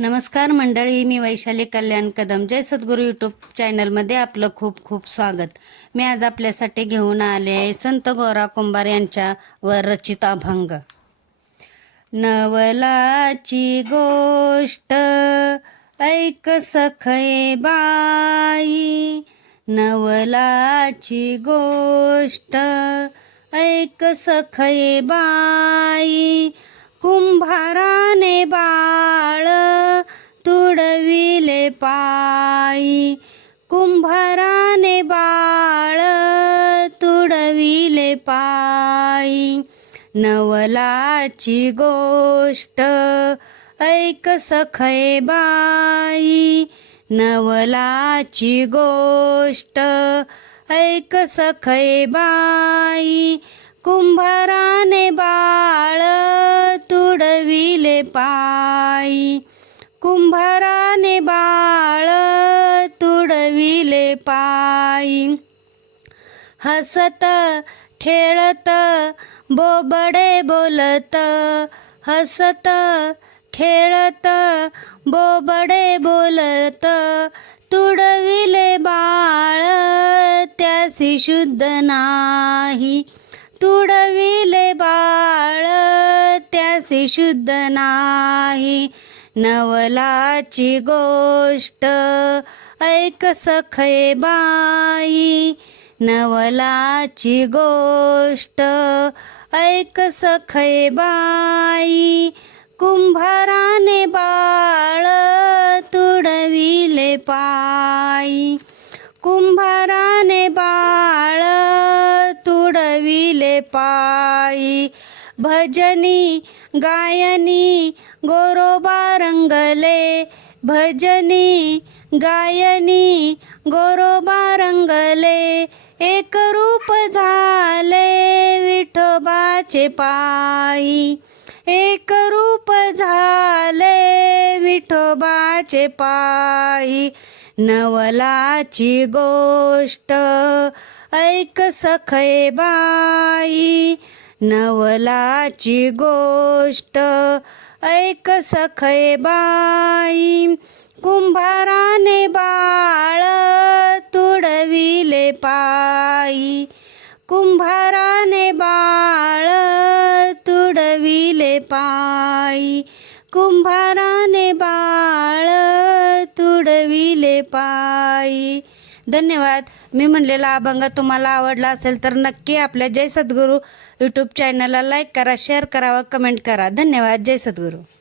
नमस्कार मंडळी मी वैशाली कल्याण कदम. जय सद्गुरू यूट्यूब चॅनलमध्ये आपलं खूप खूप स्वागत. मी आज आपल्यासाठी घेऊन आले आहे संत गोरा कुंभार यांच्या वर रचित अभंग. नवलाची गोष्ट ऐक सखये बाई. नवलाची गोष्ट ऐक सखये बाई. कुंभाराने बाळ पायी कुंभाराने बाळ तुडविले पायी. नवलाची गोष्ट ऐक सखय बाई. नवलाची गोष्ट ऐक सखय बाई. कुंभाराने बाळ तुडविले पायी. कुंभाराने बाळ हसत खेळत बोबडे बोलत. हसत खेळत बोबडे बोलत. तुडविले बाळ त्यासी शुद्ध नाही. तुडविले बाळ त्यासी शुद्ध नाही. नवलाची गोष्ट ऐक सखये बाई. नवलाची गोष्ट. ऐक सखये बाई कुंभाराने बाळ तुडविले पायी कुंभाराने बाळ तुडविले पायी भजनी गायनी गोरोबा रंगले. भजनी गायनी गोरोबा रंगले. एक रूप झाले विठोबाचे पायी. एक रूप झाले विठोबाचे पायी. नवलाची गोष्ट ऐक सखय बाई. नवलाची गोष्ट ऐक सखय बाई. कुंभाराने बा कुंभाराने बाळ तुडविले पायी. कुंभाराने बाळ तुडविले पायी. धन्यवाद. मी म्हणलेला अभंग तुम्हाला आवडला असेल तर नक्की आपल्या जय सद्गुरू यूट्यूब चॅनलला लाईक करा शेअर करा व कमेंट करा. धन्यवाद. जय सद्गुरू.